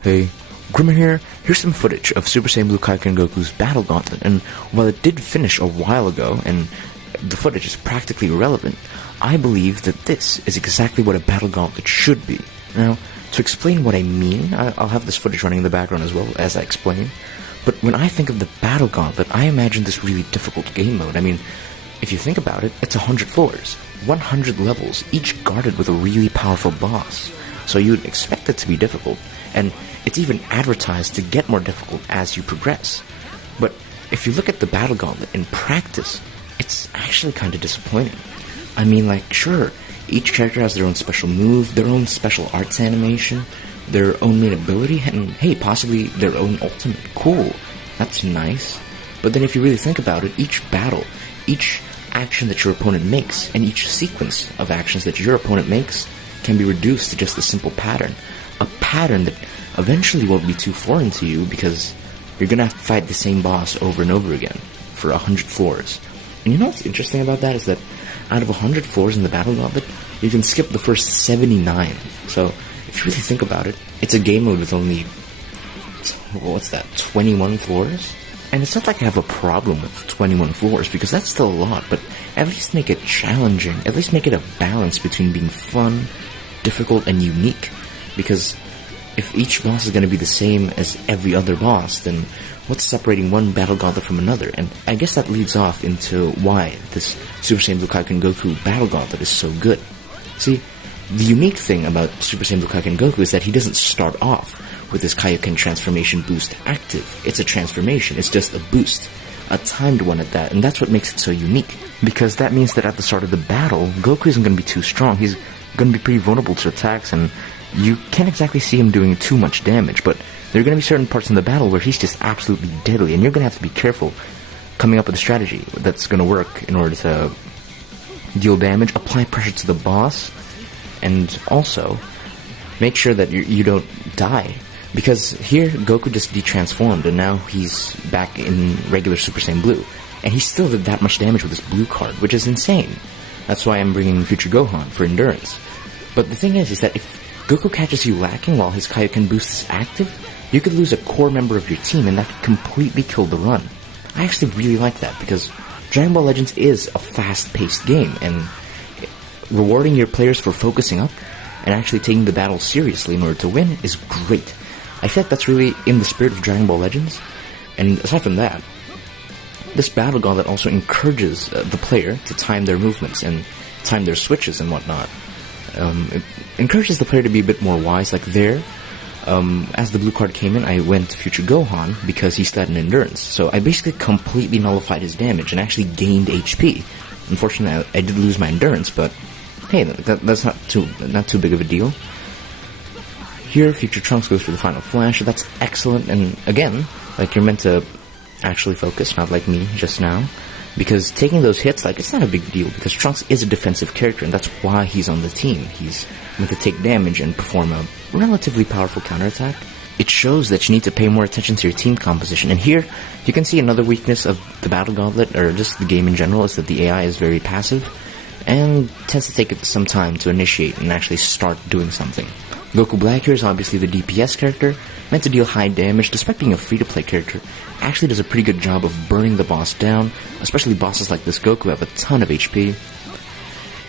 Hey, Grimmer here. Here's some footage of Super Saiyan Blue Kaioken Goku's Battle Gauntlet, and while it did finish a while ago, and the footage is practically irrelevant, I believe that this is exactly what a Battle Gauntlet should be. Now, to explain what I mean, I'll have this footage running in the background as well as I explain, but when I think of the Battle Gauntlet, I imagine this really difficult game mode. I mean, if you think about it, it's 100 floors, 100 levels, each guarded with a really powerful boss, so you'd expect it to be difficult, and it's even advertised to get more difficult as you progress. But if you look at the Battle Gauntlet in practice, it's actually kind of disappointing. I mean, like, sure, each character has their own special move, their own special arts animation, their own main ability, and hey, possibly their own ultimate. Cool, that's nice. But then if you really think about it, each battle, each action that your opponent makes, and each sequence of actions that your opponent makes can be reduced to just a simple pattern. A pattern that eventually won't be too foreign to you because you're gonna have to fight the same boss over and over again for 100 floors. And you know what's interesting about that is that out of 100 floors in the Battle Gauntlet, you can skip the first 79. So if you really think about it, it's a game mode with only, what's that, 21 floors? And it's not like I have a problem with 21 floors, because that's still a lot, but at least make it challenging, at least make it a balance between being fun, difficult, and unique. Because if each boss is going to be the same as every other boss, then what's separating one Battle Gauntlet from another? And I guess that leads off into why this Super Saiyan Blue Kaioken Goku Battle Gauntlet is so good. See, the unique thing about Super Saiyan Blue Kaioken Goku is that he doesn't start off with his Kaioken transformation boost active. It's a transformation, it's just a boost, a timed one at that, and that's what makes it so unique. Because that means that at the start of the battle, Goku isn't going to be too strong, he's going to be pretty vulnerable to attacks, and you can't exactly see him doing too much damage, but there are going to be certain parts in the battle where he's just absolutely deadly, and you're going to have to be careful coming up with a strategy that's going to work in order to deal damage, apply pressure to the boss, and also make sure that you don't die. Because here, Goku just detransformed, and now he's back in regular Super Saiyan Blue, and he still did that much damage with his blue card, which is insane. That's why I'm bringing Future Gohan for endurance. But the thing is that if Goku catches you lacking while his Kaioken boost is active, you could lose a core member of your team, and that could completely kill the run. I actually really like that, because Dragon Ball Legends is a fast-paced game, and rewarding your players for focusing up and actually taking the battle seriously in order to win is great. I feel like that's really in the spirit of Dragon Ball Legends, and aside from that, this Battle Gauntlet also encourages the player to time their movements and time their switches and whatnot. It encourages the player to be a bit more wise. Like there, as the blue card came in, I went to Future Gohan because he still had an endurance. So I basically completely nullified his damage and actually gained HP. Unfortunately, I did lose my endurance, but hey, that's not too big of a deal. Here, Future Trunks goes for the Final Flash. That's excellent, and again, like, you're meant to actually focus, not like me just now. Because taking those hits, like, it's not a big deal, because Trunks is a defensive character, and that's why he's on the team. He's meant to take damage and perform a relatively powerful counterattack. It shows that you need to pay more attention to your team composition, and here, you can see another weakness of the Battle Gauntlet, or just the game in general, is that the AI is very passive, and tends to take some time to initiate and actually start doing something. Goku Black here is obviously the DPS character, meant to deal high damage. Despite being a free-to-play character, actually does a pretty good job of burning the boss down, especially bosses like this Goku have a ton of HP.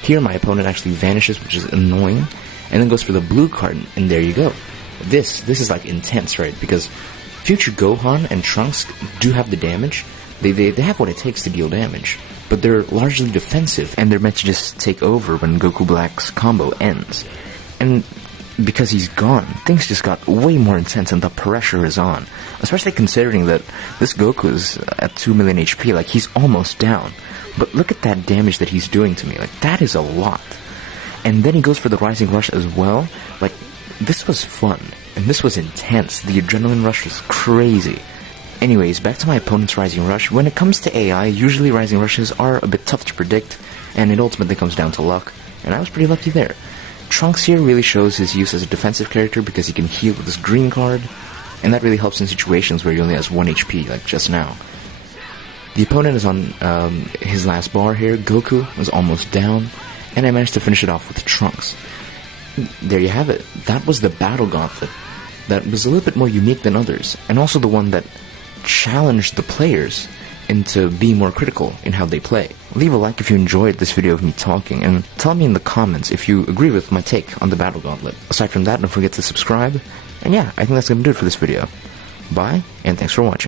Here my opponent actually vanishes, which is annoying, and then goes for the blue card, and there you go. This is like intense, right? Because Future Gohan and Trunks do have the damage, they have what it takes to deal damage, but they're largely defensive, and they're meant to just take over when Goku Black's combo ends. And because he's gone, things just got way more intense and the pressure is on. Especially considering that this Goku is at 2 million HP, like, he's almost down. But look at that damage that he's doing to me, like, that is a lot. And then he goes for the Rising Rush as well. Like, this was fun, and this was intense. The adrenaline rush was crazy. Anyways, back to my opponent's Rising Rush. When it comes to AI, usually Rising Rushes are a bit tough to predict, and it ultimately comes down to luck. And I was pretty lucky there. Trunks here really shows his use as a defensive character because he can heal with his green card, and that really helps in situations where he only has 1 HP, like just now. The opponent is on his last bar here. Goku was almost down, and I managed to finish it off with Trunks. There you have it. That was the Battle Gauntlet. that was a little bit more unique than others, and also the one that challenged the players into being more critical in how they play. Leave a like if you enjoyed this video of me talking, and tell me in the comments if you agree with my take on the Battle Gauntlet. Aside from that, don't forget to subscribe, and yeah, I think that's gonna do it for this video. Bye, and thanks for watching.